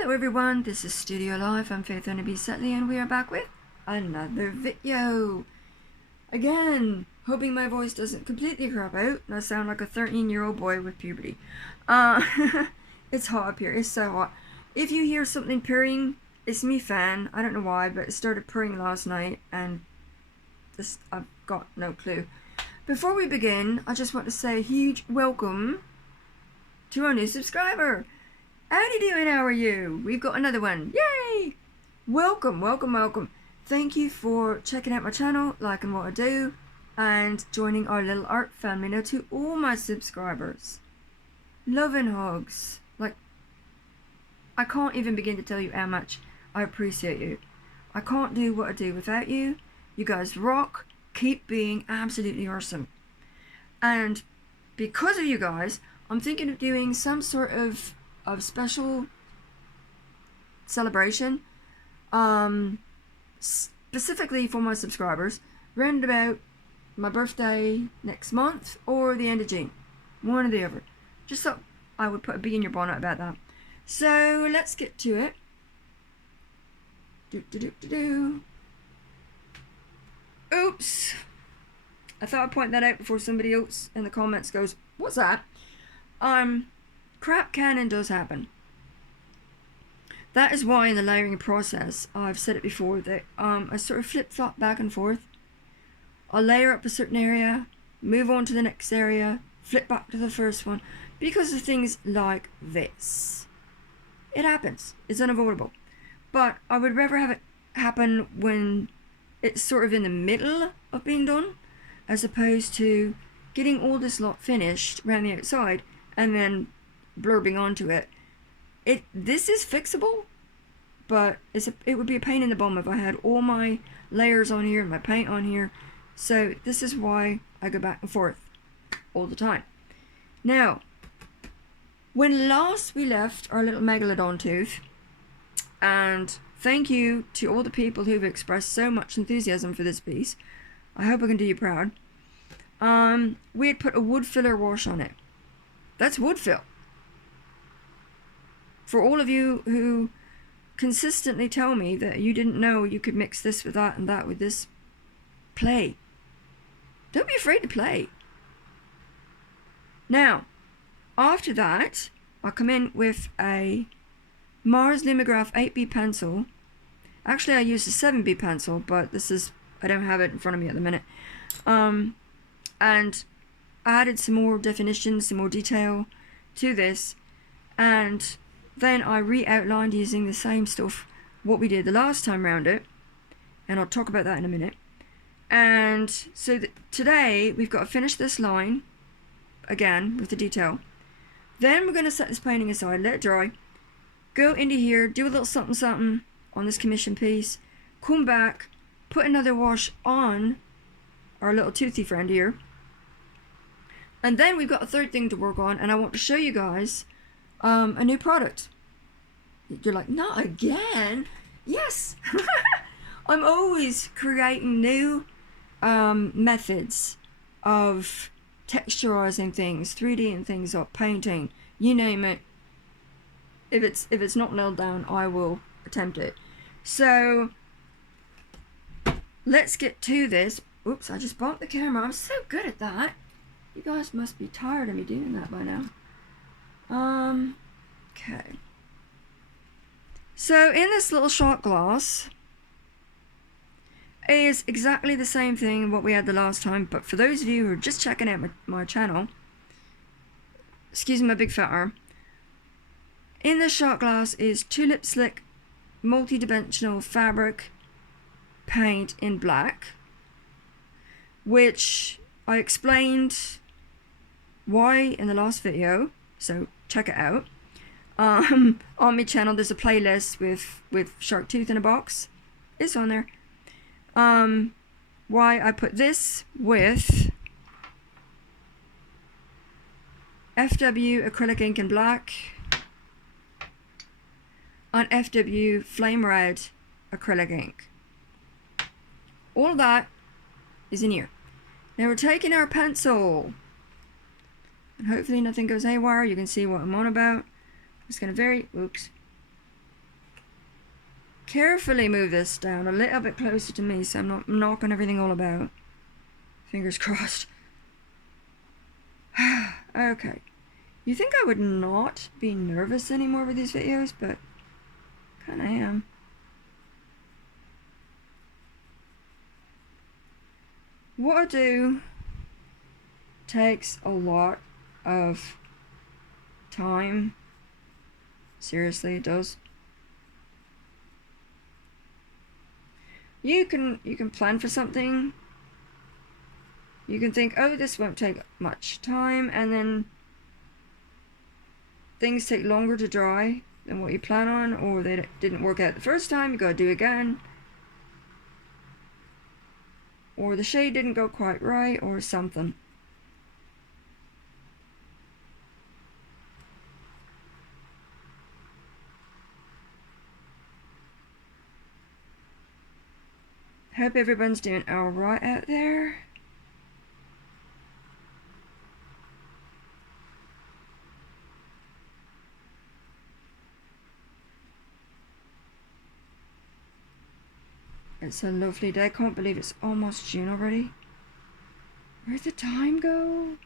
Hello everyone, this is Studiolife. I'm Faith Honeybee Setley and we are back with another video. Again, hoping my voice doesn't completely crap out and I sound like a 13-year-old boy with puberty. It's hot up here, it's so hot. If you hear something purring, it's me fan. I don't know why, but it started purring last night and I've got no clue. Before we begin, I just want to say a huge welcome to our new subscriber. Howdy doing, how are you? We've got another one. Yay! Welcome, welcome, welcome. Thank you for checking out my channel, liking what I do, and joining our little art family. Now to all my subscribers, love and hugs. Like, I can't even begin to tell you how much I appreciate you. I can't do what I do without you. You guys rock. Keep being absolutely awesome. And because of you guys, I'm thinking of doing some sort of special celebration, specifically for my subscribers, round about my birthday next month or the end of June, one or the other. Just thought I would put a bee in your bonnet about that. So let's get to it. Oops, I thought I'd point that out before somebody else in the comments goes, what's that? Crap canon does happen. That is why in the layering process, I've said it before, that I sort of flip-flop back and forth. I'll layer up a certain area, move on to the next area, flip back to the first one, because of things like this. It happens. It's unavoidable. But I would rather have it happen when it's sort of in the middle of being done, as opposed to getting all this lot finished around the outside and then blurbing onto it. This is fixable, but it would be a pain in the bum if I had all my layers on here and my paint on here. So this is why I go back and forth all the time. Now, when last we left our little megalodon tooth, and thank you to all the people who've expressed so much enthusiasm for this piece, I hope I can do you proud. We had put a wood filler wash on it. That's wood fill. For all of you who consistently tell me that you didn't know you could mix this with that and that with this, play. Don't be afraid to play. Now, after that, I'll come in with a Mars Lumograph 8B pencil. Actually, I used a 7B pencil, but I don't have it in front of me at the minute. And I added some more definition, some more detail to this, and then I re-outlined using the same stuff what we did the last time around it, and I'll talk about that in a minute. And so today we've got to finish this line again with the detail. Then we're going to set this painting aside, let it dry, go into here, do a little something something on this commission piece, come back, put another wash on our little toothy friend here. And then we've got a third thing to work on, and I want to show you guys a new product. You're like, not again? Yes! I'm always creating new methods of texturizing things, 3Ding things up, painting, you name it. If it's not nailed down, I will attempt it. So let's get to this. Oops, I just bumped the camera. I'm so good at that. You guys must be tired of me doing that by now. Okay. So in this little shot glass is exactly the same thing what we had the last time, but for those of you who are just checking out my channel, excuse my big fat arm, in this shot glass is Tulip Slick multi-dimensional fabric paint in black, which I explained why in the last video, so check it out. On my channel there's a playlist with Shark Tooth in a box. It's on there. Why I put this with FW acrylic ink in black on FW flame red acrylic ink. All that is in here. Now we're taking our pencil, and hopefully nothing goes haywire. You can see what I'm on about. It's going to vary. Oops. carefully move this down a little bit closer to me so I'm not knocking everything all about. Fingers crossed. Okay. You think I would not be nervous anymore with these videos, but kinda am. What I do takes a lot of time. Seriously, it does. You can plan for something. You can think, oh, this won't take much time, and then things take longer to dry than what you plan on, or they didn't work out the first time, you gotta do it again. Or the shade didn't go quite right, or something. Hope everyone's doing alright out there. It's a lovely day. I can't believe it's almost June already. Where'd the time go?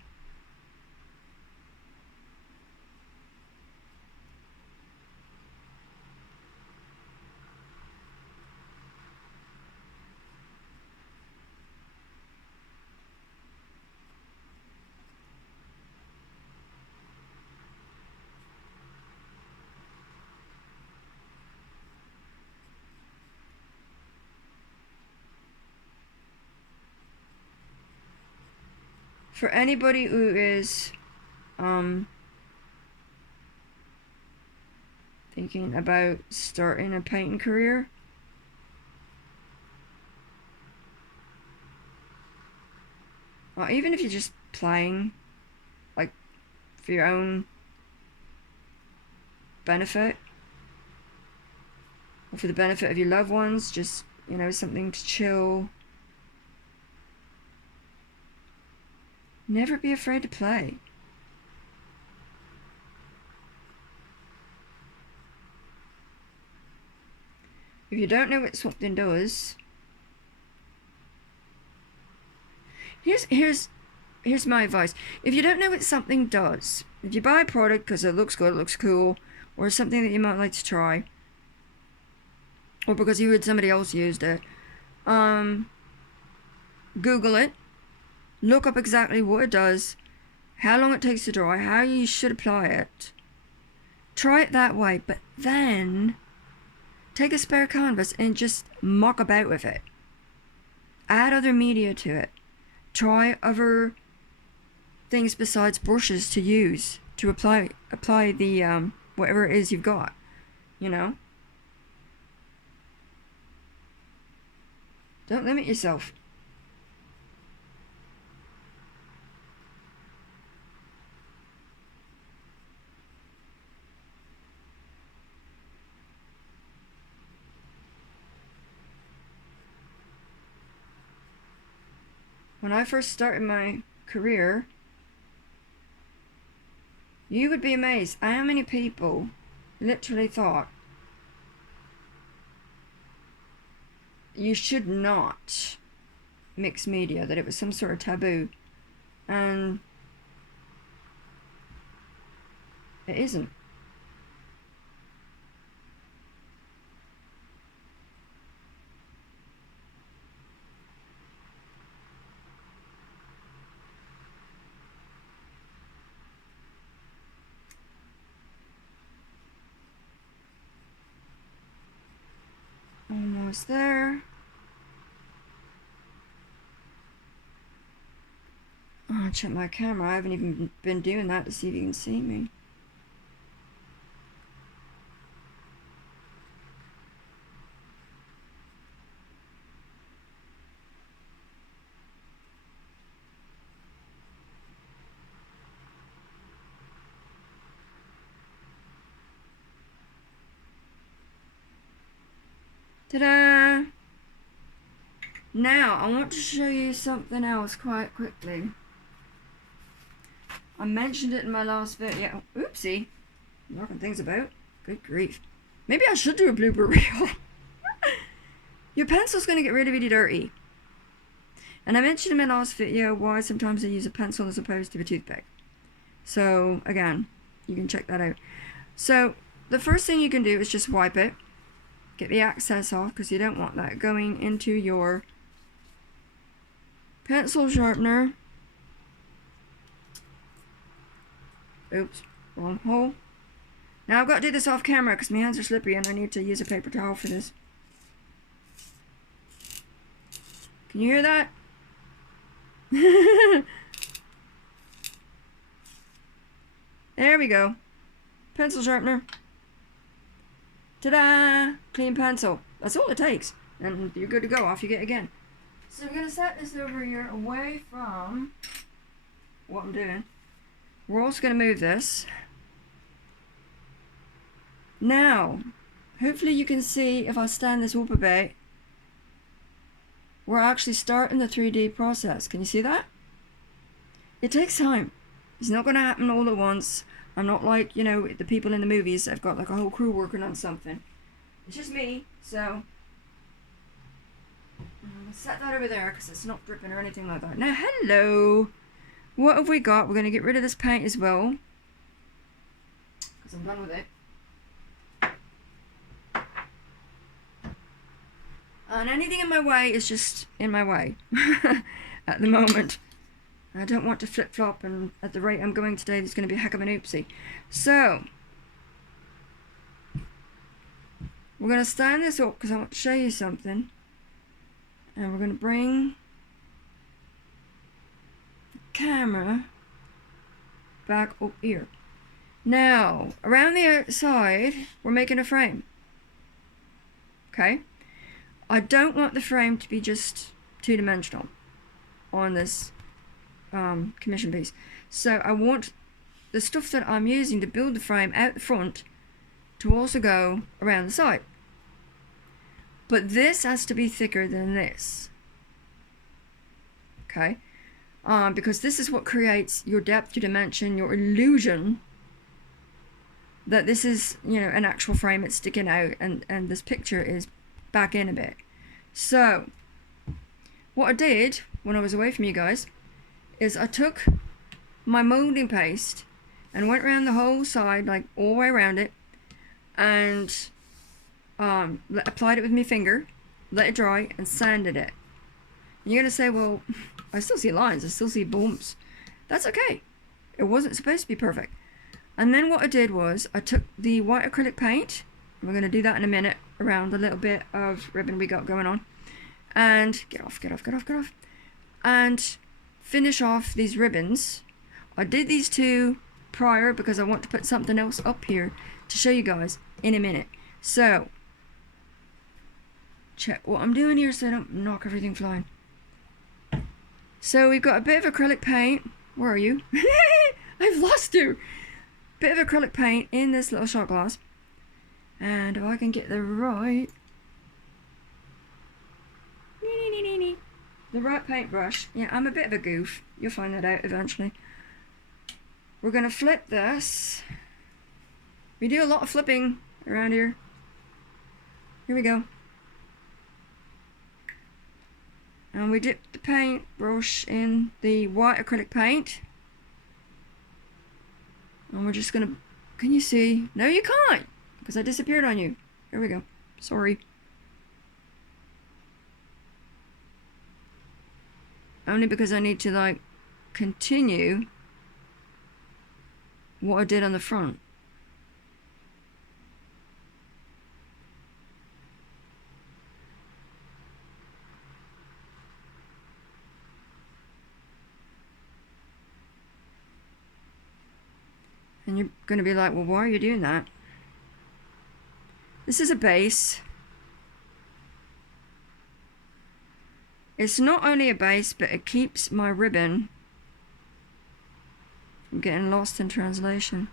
For anybody who is thinking about starting a painting career, or even if you're just playing, like, for your own benefit, or for the benefit of your loved ones, just, you know, something to chill. Never be afraid to play. If you don't know what something does, here's my advice. If you don't know what something does, if you buy a product because it looks good, it looks cool, or something that you might like to try, or because you heard somebody else used it, Google it. Look up exactly what it does, how long it takes to dry, how you should apply it. Try it that way, but then take a spare canvas and just muck about with it. Add other media to it. Try other things besides brushes to use to apply the whatever it is you've got, you know? Don't limit yourself. When I first started my career, you would be amazed how many people literally thought you should not mix media, that it was some sort of taboo, and it isn't. Almost there. Oh, check my camera. I haven't even been doing that to see if you can see me. Ta-da! Now, I want to show you something else quite quickly. I mentioned it in my last video. Oopsie. Knocking things about. Good grief. Maybe I should do a blooper reel. your pencil's going to get really, really dirty. And I mentioned in my last video why sometimes I use a pencil as opposed to a toothpick. So, again, you can check that out. So, the first thing you can do is just wipe it. Get the excess off because you don't want that going into your pencil sharpener. Oops, wrong hole. Now I've got to do this off camera because my hands are slippery and I need to use a paper towel for this. Can you hear that? There we go. Pencil sharpener. Ta-da! Clean pencil. That's all it takes. And you're good to go. Off you get again. So I'm going to set this over here away from what I'm doing. We're also going to move this. Now, hopefully you can see if I stand this up a bit, we're actually starting the 3D process. Can you see that? It takes time. It's not going to happen all at once. I'm not like, you know, the people in the movies. I've got like a whole crew working on something. It's just me, so I'm going to set that over there because it's not dripping or anything like that. Now, hello. What have we got? We're going to get rid of this paint as well because I'm done with it. And anything in my way is just in my way at the moment. I don't want to flip-flop, and at the rate I'm going today, there's going to be a heck of an oopsie. So, we're going to stand this up because I want to show you something. And we're going to bring the camera back up here. Now, around the outside, we're making a frame. Okay? I don't want the frame to be just two-dimensional on this commission piece. So I want the stuff that I'm using to build the frame out the front to also go around the side. But this has to be thicker than this. Okay? Because this is what creates your depth, your dimension, your illusion that this is, you know, an actual frame. It's sticking out and this picture is back in a bit. So what I did when I was away from you guys is I took my molding paste and went around the whole side, like all the way around it, and applied it with my finger, let it dry, and sanded it. And you're gonna say, well, I still see lines, I still see bumps. That's okay. It wasn't supposed to be perfect. And then what I did was I took the white acrylic paint, and we're gonna do that in a minute around the little bit of ribbon we got going on, and get off, and finish off these ribbons. I did these two prior because I want to put something else up here to show you guys in a minute. So check what I'm doing here so I don't knock everything flying. So we've got a bit of acrylic paint. Where are you? I've lost you. Bit of acrylic paint in this little shot glass, and if I can get the right paintbrush. Yeah, I'm a bit of a goof. You'll find that out eventually. We're going to flip this. We do a lot of flipping around here. Here we go. And we dip the paintbrush in the white acrylic paint. And we're just going to... Can you see? No, you can't! Because I disappeared on you. Here we go. Sorry. Only because I need to, like, continue what I did on the front. And you're going to be like, well, why are you doing that? This is a base. It's not only a base, but it keeps my ribbon from getting lost in translation.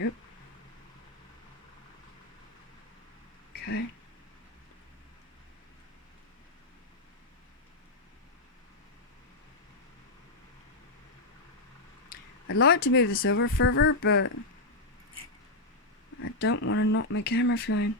Oop, I'd like to move this over further, but I don't want to knock my camera flying.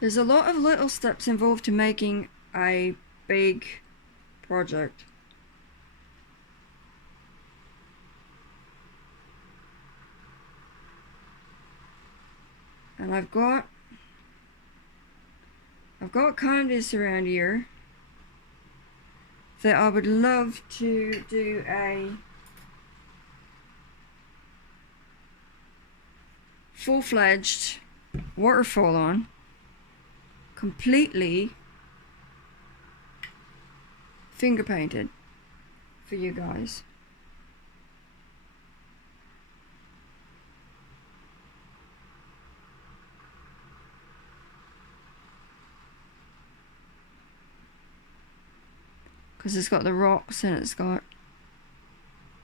There's a lot of little steps involved to making a big project. And I've got canvas around here that I would love to do a full-fledged waterfall on, completely finger painted for you guys. Because it's got the rocks and it's got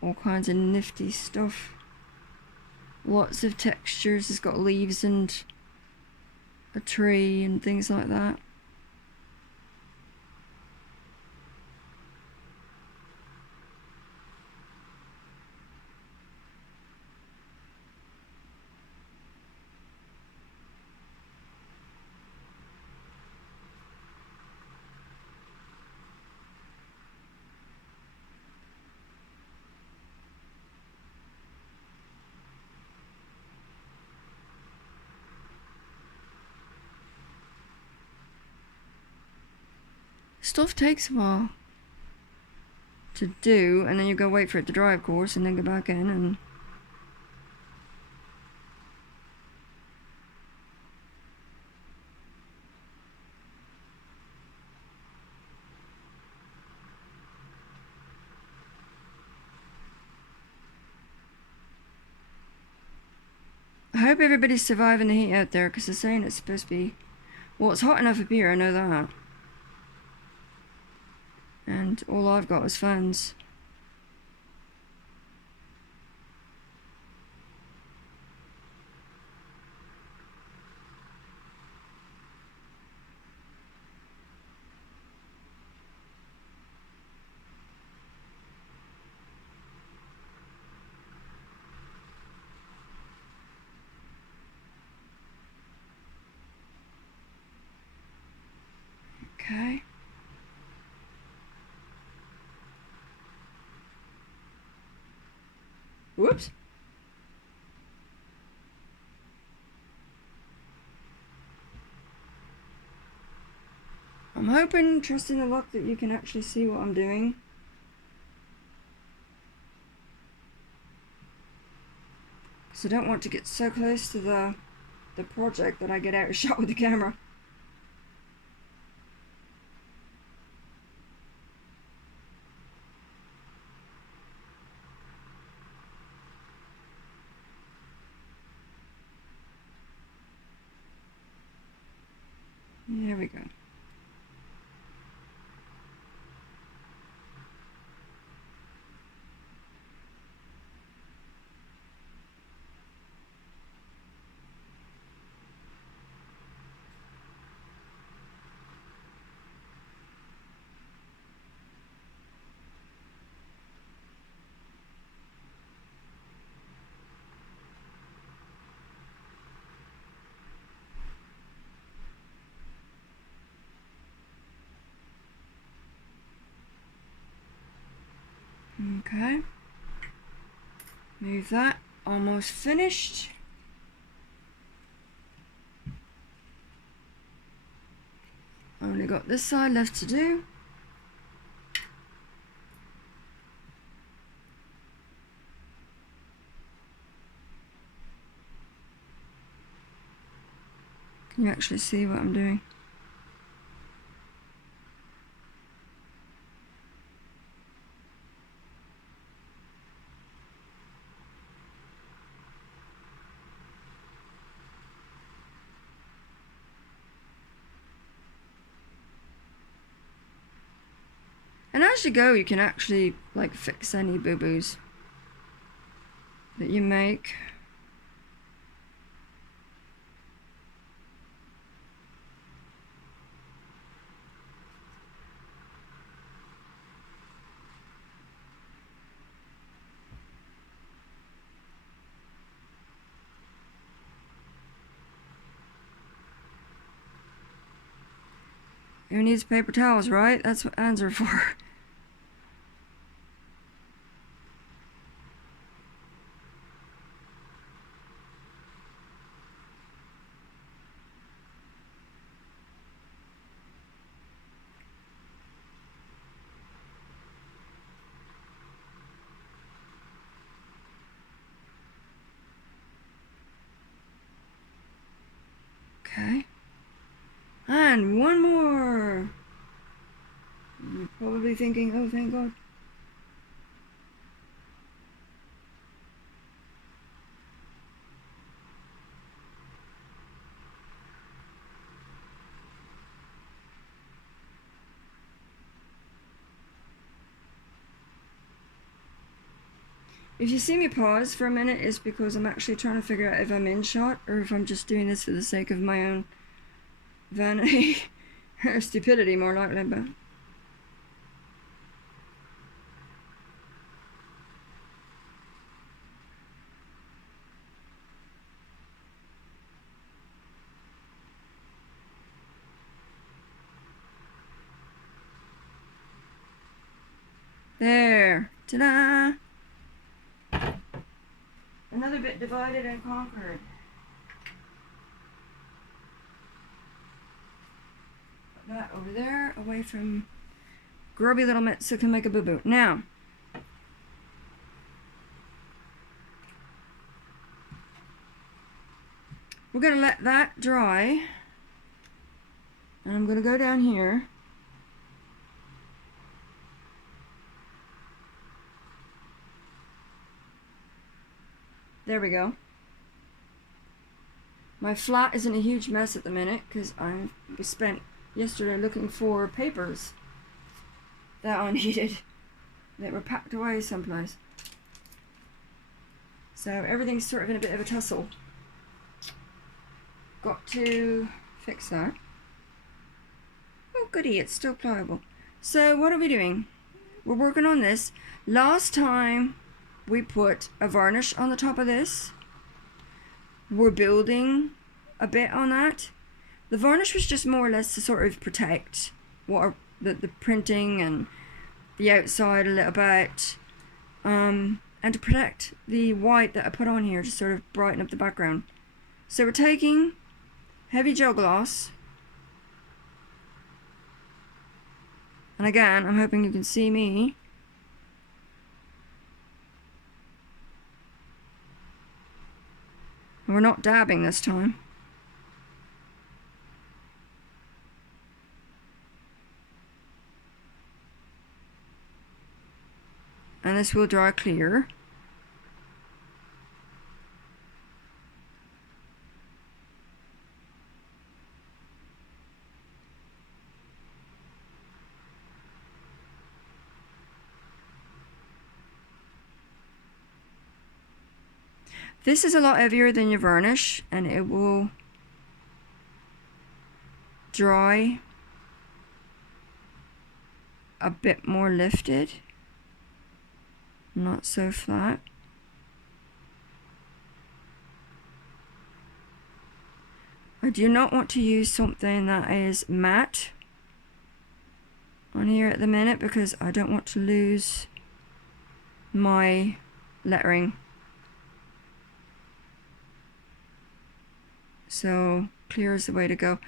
all kinds of nifty stuff. Lots of textures. It's got leaves and a tree and things like that. Stuff takes a while to do, and then you go wait for it to dry, of course, and then go back in and I hope everybody's surviving the heat out there, because they're saying it's supposed to be, well, it's hot enough up here, I know that. And all I've got is fans. Okay. Whoops. I'm hoping, trusting the luck, that you can actually see what I'm doing. Because I don't want to get so close to the project that I get out of shot with the camera. There we go. Okay. Move that. Almost finished. Only got this side left to do. Can you actually see what I'm doing? as you go, you can actually like fix any boo-boos that you make. Who needs paper towels, right? That's what hands are for. Okay. And one more. You're probably thinking, oh, thank God. If you see me pause for a minute, it's because I'm actually trying to figure out if I'm in shot or if I'm just doing this for the sake of my own vanity or stupidity, more likely. But there, ta-da! Another bit divided and conquered. Put that over there, away from grubby little mitts that can make a boo-boo. Now, we're going to let that dry. And I'm going to go down here. There we go. My flat is in a huge mess at the minute because I spent yesterday looking for papers that I needed that were packed away someplace. So everything's sort of in a bit of a tussle. Got to fix that. Oh goody, it's still pliable. So what are we doing? We're working on this. Last time we put a varnish on the top of this. We're building a bit on that. The varnish was just more or less to sort of protect what the printing and the outside a little bit, and to protect the white that I put on here to sort of brighten up the background. So we're taking heavy gel gloss, and again I'm hoping you can see me. We're not dabbing this time. And this will dry clear. This is a lot heavier than your varnish, and it will dry a bit more lifted, not so flat. I do not want to use something that is matte on here at the minute because I don't want to lose my lettering. So clear is the way to go.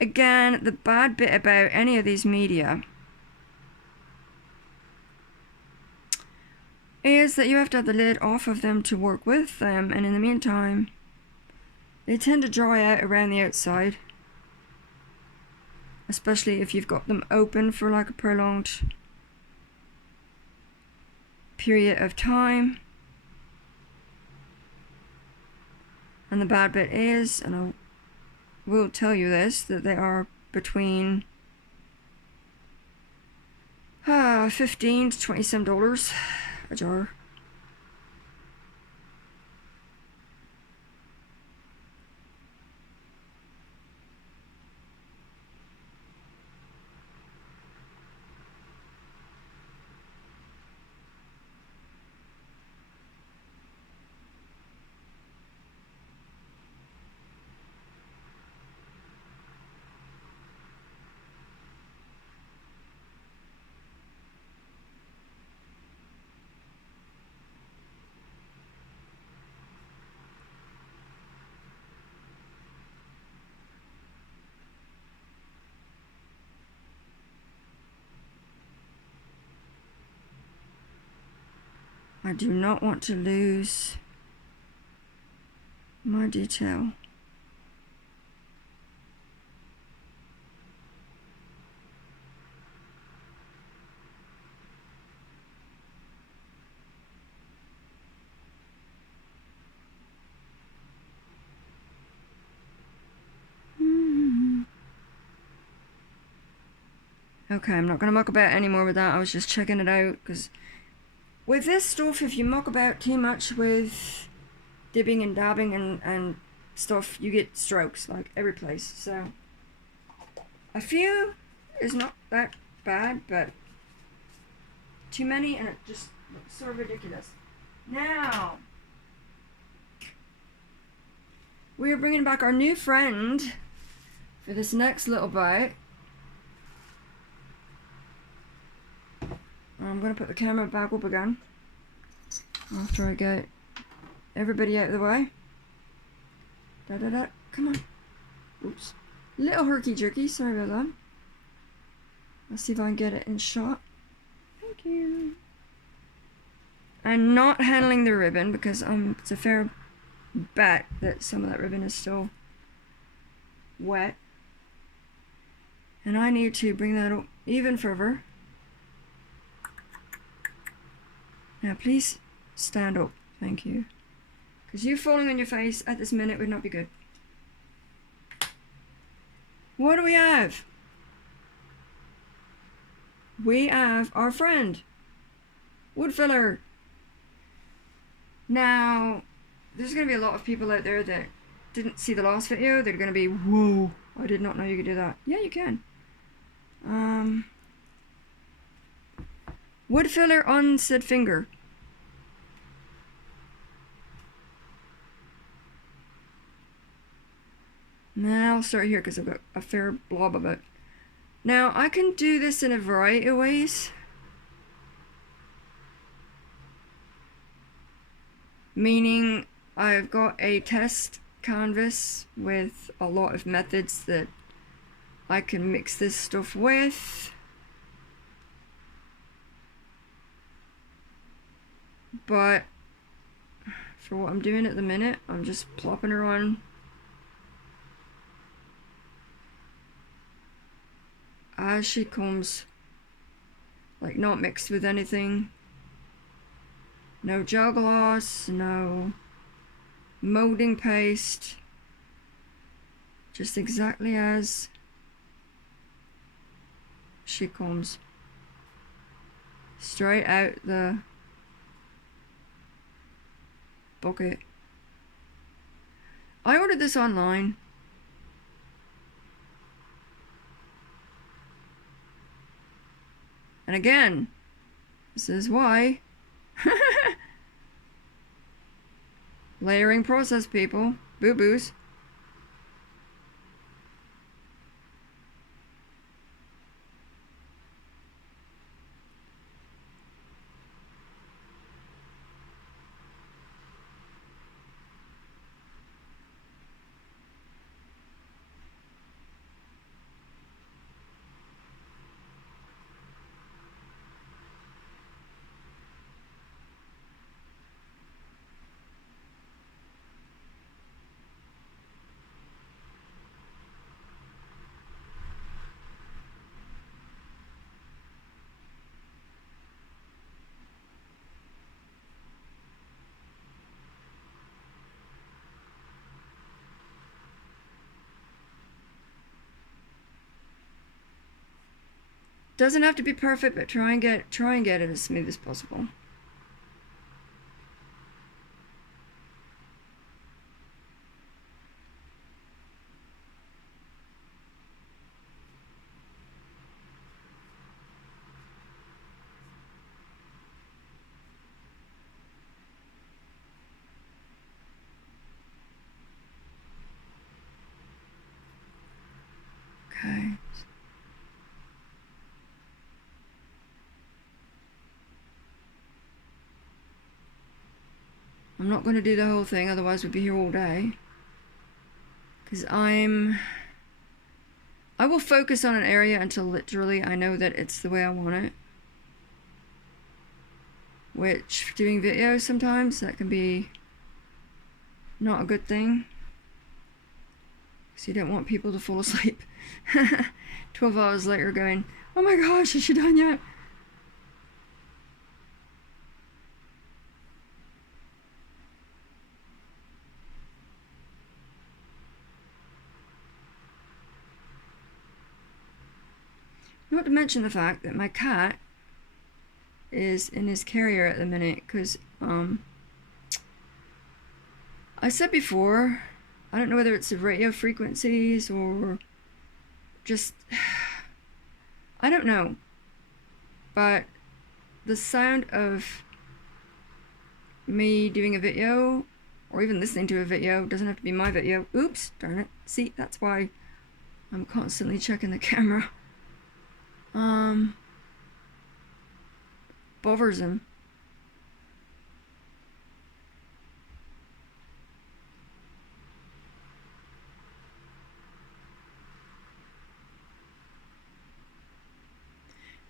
Again, the bad bit about any of these media is that you have to have the lid off of them to work with them, and in the meantime they tend to dry out around the outside, especially if you've got them open for like a prolonged period of time. And the bad bit is, and I will tell you this, that they are between $15 to $20 some a jar. I do not want to lose my detail. Okay, I'm not going to muck about anymore with that. I was just checking it out, because with this stuff, if you muck about too much with dipping and dabbing and stuff, you get strokes, like every place. So a few is not that bad, but too many and it just looks so ridiculous. Now, we are bringing back our new friend for this next little bite. I'm going to put the camera back up again after I get everybody out of the way. Da da da. Come on. Oops. Little herky jerky. Sorry about that. Let's see if I can get it in shot. Thank you. I'm not handling the ribbon because it's a fair bet that some of that ribbon is still wet. And I need to bring that up even further. Now please stand up, thank you. Because you falling on your face at this minute would not be good. What do we have? We have our friend, wood filler. Now, there's going to be a lot of people out there that didn't see the last video. They're going to be, whoa, I did not know you could do that. Yeah, you can. Wood filler on said finger. Now I'll start here because I've got a fair blob of it. Now I can do this in a variety of ways. Meaning I've got a test canvas with a lot of methods that I can mix this stuff with. But for what I'm doing at the minute, I'm just plopping her on as she comes, like not mixed with anything. No gel gloss, no molding paste, just exactly as she comes, straight out the bucket. I ordered this online. And again, this is why layering process, people, boo-boos. Doesn't have to be perfect, but try and get it as smooth as possible. Okay. I'm not going to do the whole thing, otherwise we'd be here all day. Because I will focus on an area until literally I know that it's the way I want it. Which, doing videos sometimes, that can be not a good thing. Because you don't want people to fall asleep 12 hours later going, oh my gosh, is she done yet? Not to mention the fact that my cat is in his carrier at the minute, because I said before, I don't know whether it's the radio frequencies or just, I don't know, but the sound of me doing a video or even listening to a video, doesn't have to be my video, oops, darn it, see, that's why I'm constantly checking the camera, bothers him.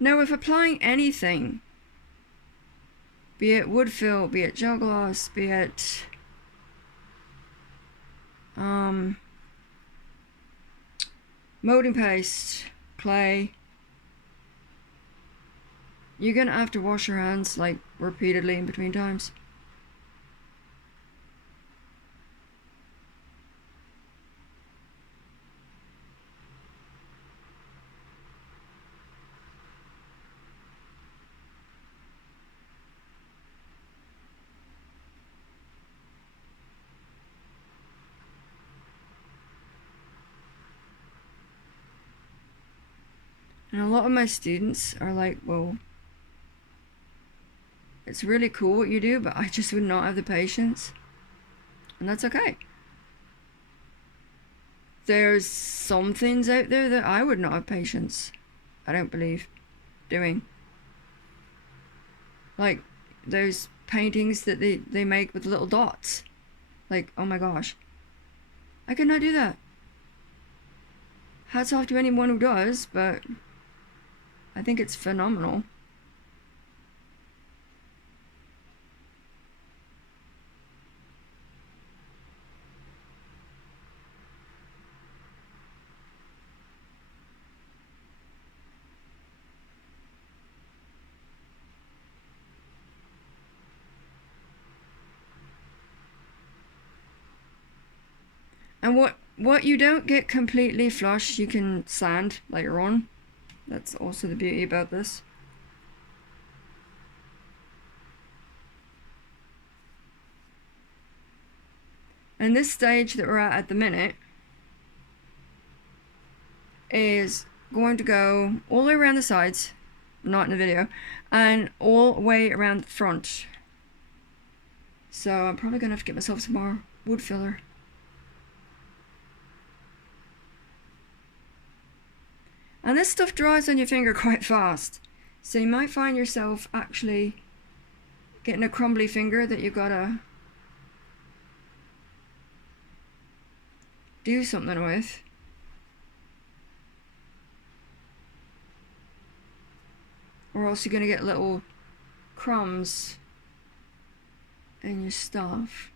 Now, if applying anything, be it wood fill, be it gel gloss, be it molding paste, clay, you're gonna have to wash your hands like repeatedly in between times. And a lot of my students are like, well, it's really cool what you do, but I just would not have the patience. And that's okay. There's some things out there that I would not have patience, I don't believe, doing. Like those paintings that they make with little dots. Like, oh my gosh. I could not do that. Hats off to anyone who does, but I think it's phenomenal. And what you don't get completely flush, you can sand later on. That's also the beauty about this. And this stage that we're at the minute is going to go all the way around the sides, not in the video, and all the way around the front. So I'm probably gonna have to get myself some more wood filler. And this stuff dries on your finger quite fast, so you might find yourself actually getting a crumbly finger that you gotta do something with. Or else you're gonna get little crumbs in your stuff.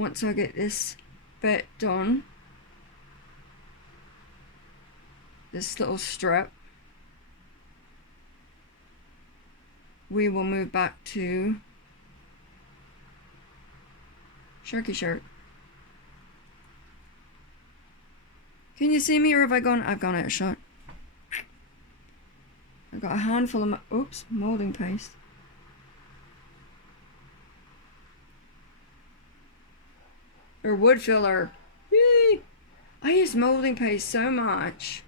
once I get this bit done, this little strip, we will move back to Sharky Shirt. Can you see me, or have I gone? I've gone out of shot. I've got a handful of molding paste. Or wood filler. Yay! I use molding paste so much.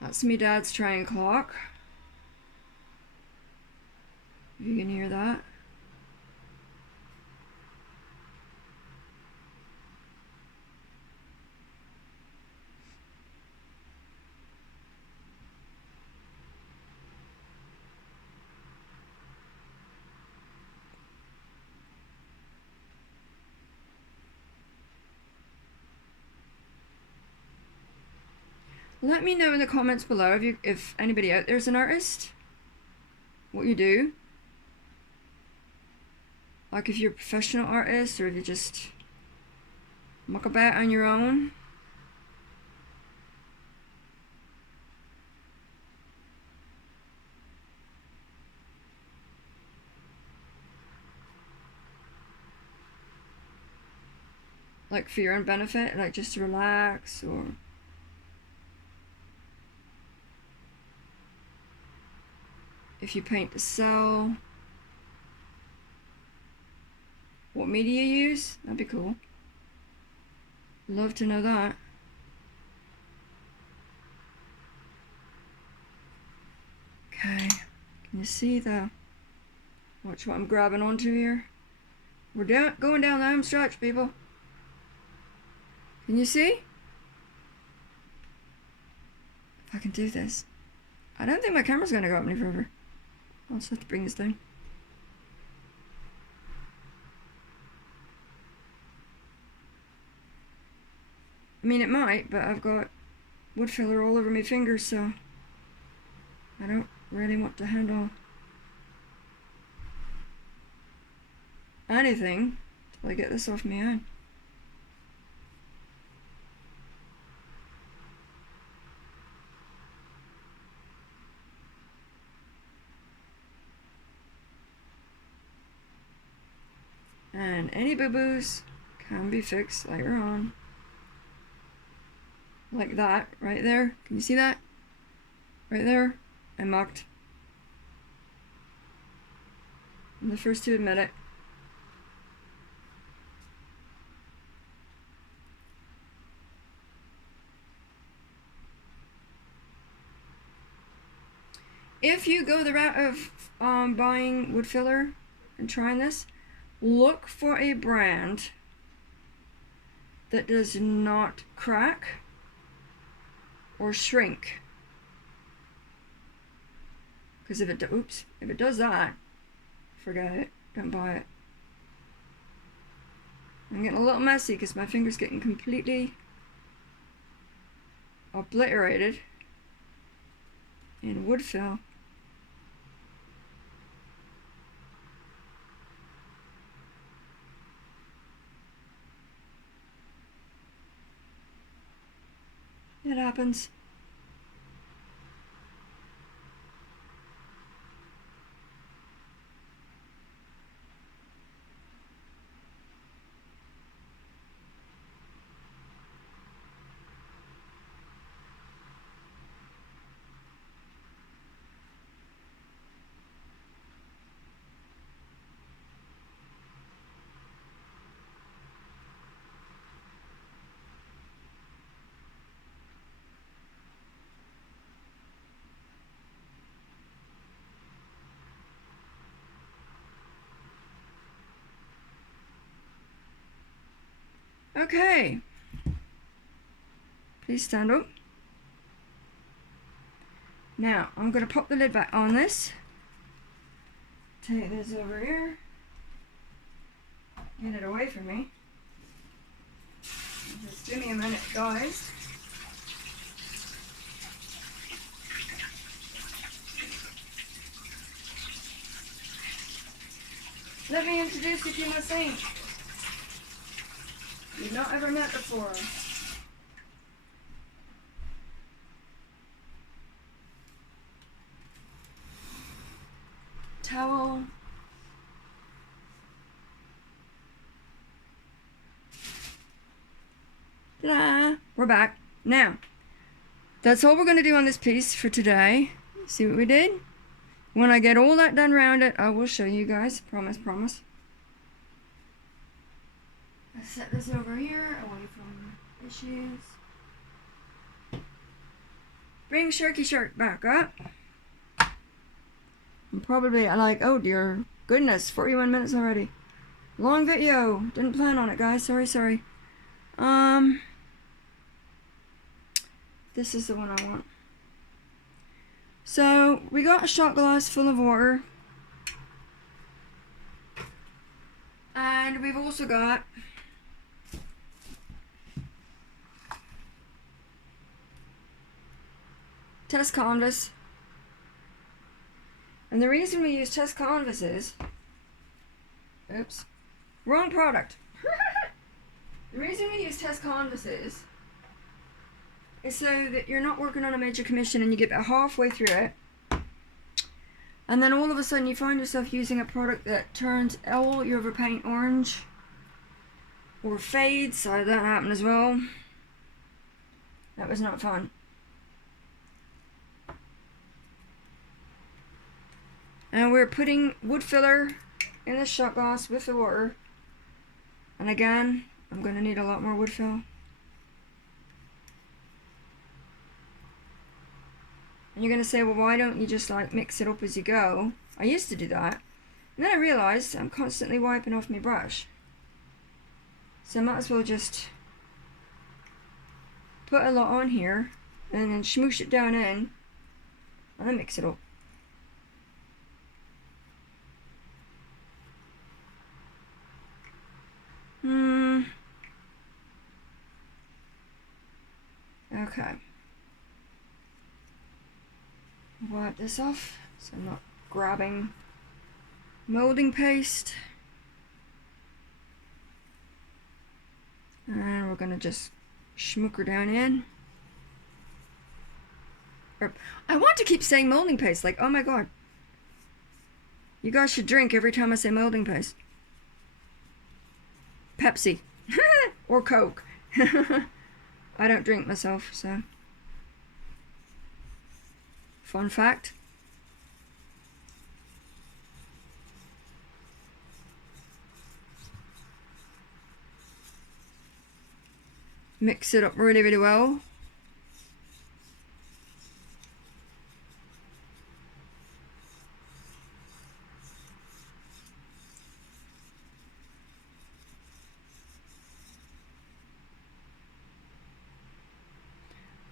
That's me dad's train clock. If you can hear that. Let me know in the comments below if anybody out there's an artist, what you do. Like if you're a professional artist, or if you just muck about on your own. Like for your own benefit, like just to relax, or if you paint to sell. What media you use? That'd be cool. Love to know that. Okay, can you see watch what I'm grabbing onto here? We're going down the home stretch, people. Can you see? If I can do this. I don't think my camera's gonna go up any further. I'll just have to bring this down. I mean, it might, but I've got wood filler all over my fingers, so I don't really want to handle anything until I get this off my hand. And any boo-boos can be fixed later on. Like that, right there. Can you see that? Right there. I mucked. I'm the first to admit it. If you go the route of buying wood filler and trying this, look for a brand that does not crack or shrink. Because if it does that, forget it. Don't buy it. I'm getting a little messy because my finger's getting completely obliterated in wood fill. It happens. Okay. Please stand up. Now, I'm going to pop the lid back on this. Take this over here. Get it away from me. Just give me a minute, guys. Let me introduce you to my sink. You've not ever met before. Towel. Ta-da! We're back. Now, that's all we're going to do on this piece for today. See what we did? When I get all that done around it, I will show you guys. Promise, promise. I set this over here, away from issues. Bring Sharky Shark back up. I'm probably like, oh dear goodness, 41 minutes already. Long video. Didn't plan on it, guys. Sorry. This is the one I want. So, we got a shot glass full of water. And we've also got test canvas. And the reason we use test canvas is, oops, wrong product. The reason we use test canvas is so that you're not working on a major commission and you get about halfway through it, and then all of a sudden you find yourself using a product that turns all your overpaint orange or fades. So that happened as well. That was not fun. And we're putting wood filler in the shot glass with the water. And again, I'm going to need a lot more wood fill. And you're going to say, well, why don't you just like mix it up as you go? I used to do that. And then I realized I'm constantly wiping off my brush. So I might as well just put a lot on here and then smoosh it down in and then mix it up. Okay. Wipe this off so I'm not grabbing molding paste. And we're gonna just schmook her down in. I want to keep saying molding paste, like, oh my god. You guys should drink every time I say molding paste. Pepsi. Or Coke. I don't drink myself, so. Fun fact. Mix it up really, really well.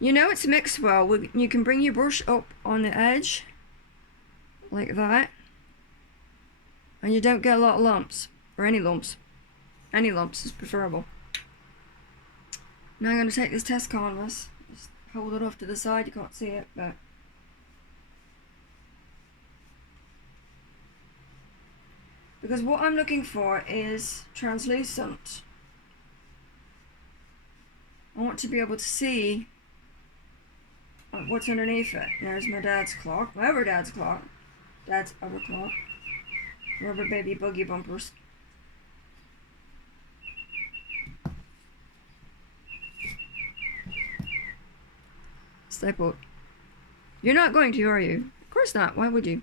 You know it's mixed well. You can bring your brush up on the edge, like that, and you don't get a lot of lumps, or any lumps. Any lumps is preferable. Now I'm going to take this test canvas, just hold it off to the side, you can't see it, but because what I'm looking for is translucent. I want to be able to see what's underneath it. There's my dad's clock, my other dad's clock, dad's other clock, rubber baby buggy bumpers. Staple. You're not going to, are you? Of course not. Why would you?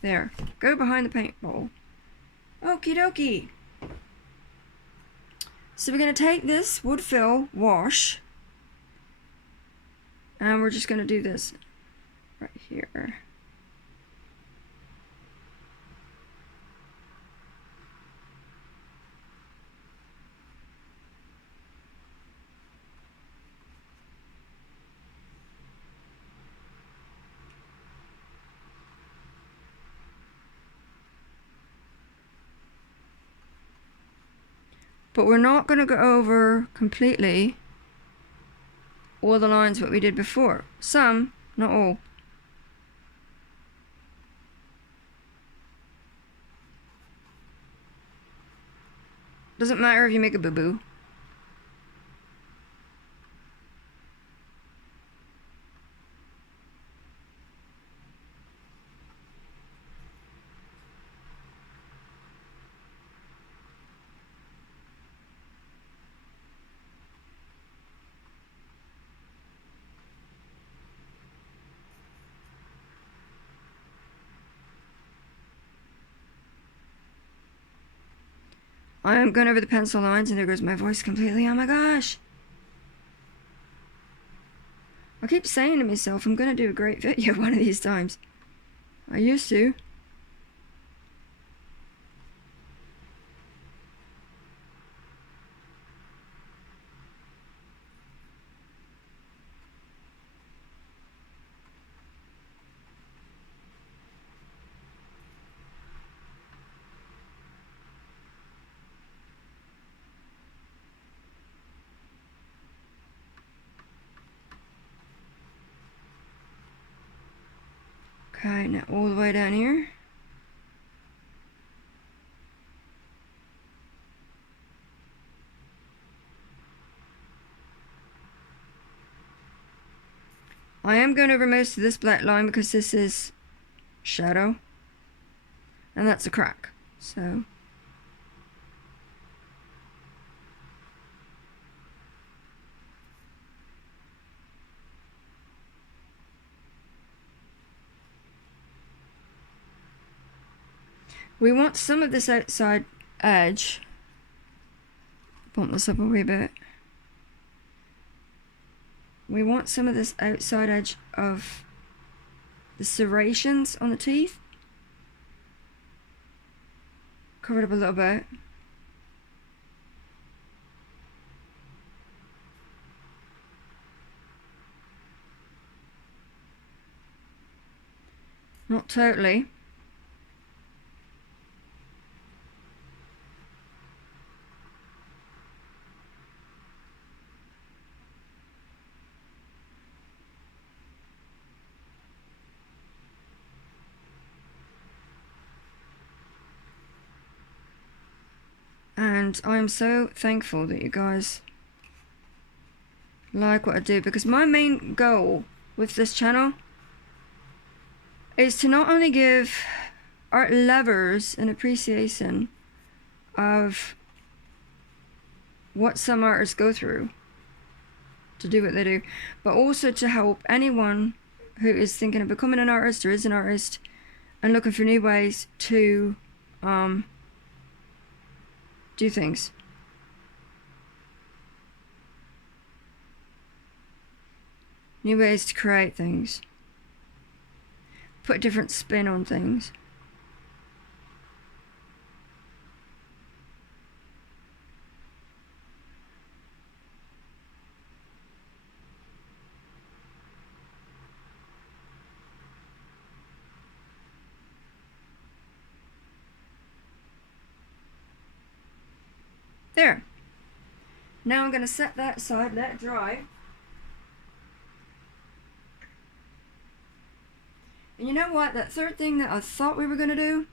There. Go behind the paint bowl. Okie dokie. So we're going to take this wood fill wash, and we're just going to do this right here. But we're not going to go over completely all the lines what we did before. Some, not all. Doesn't matter if you make a boo-boo. I am going over the pencil lines and there goes my voice completely. Oh my gosh. I keep saying to myself, I'm going to do a great video one of these times. I used to. Okay, now all the way down here. I am going over most of this black line because this is shadow. And that's a crack. So we want some of this outside edge. Bump this up a wee bit. We want some of this outside edge of the serrations on the teeth. Cover it up a little bit. Not totally. And I'm so thankful that you guys like what I do, because my main goal with this channel is to not only give art lovers an appreciation of what some artists go through to do what they do, but also to help anyone who is thinking of becoming an artist or is an artist and looking for new ways to do things. New ways to create things. Put a different spin on things. There. Now I'm going to set that aside, let it dry. And you know what? That third thing that I thought we were going to do,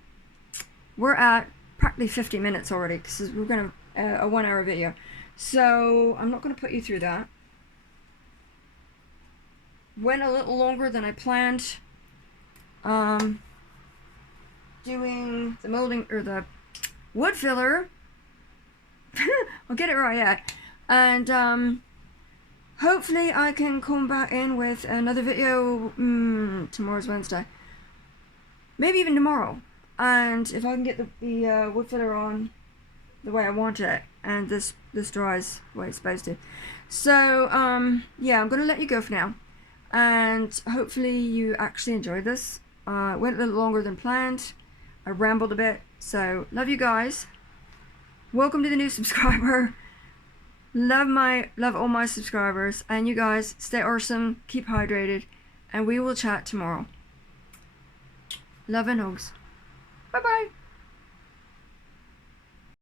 we're at practically 50 minutes already, because we're going to a 1 hour video. So I'm not going to put you through that. Went a little longer than I planned. Doing the molding, or the wood filler. I'll get it right, yeah. And hopefully I can come back in with another video. Tomorrow's Wednesday, maybe even tomorrow, and if I can get the wood filler on the way I want it, and this dries the way it's supposed to. So yeah, I'm gonna let you go for now, and hopefully you actually enjoyed this. Went a little longer than planned. I rambled a bit, so love you guys. Welcome to the new subscriber. Love all my subscribers, and you guys stay awesome, keep hydrated, and we will chat tomorrow. Love and hugs. Bye bye.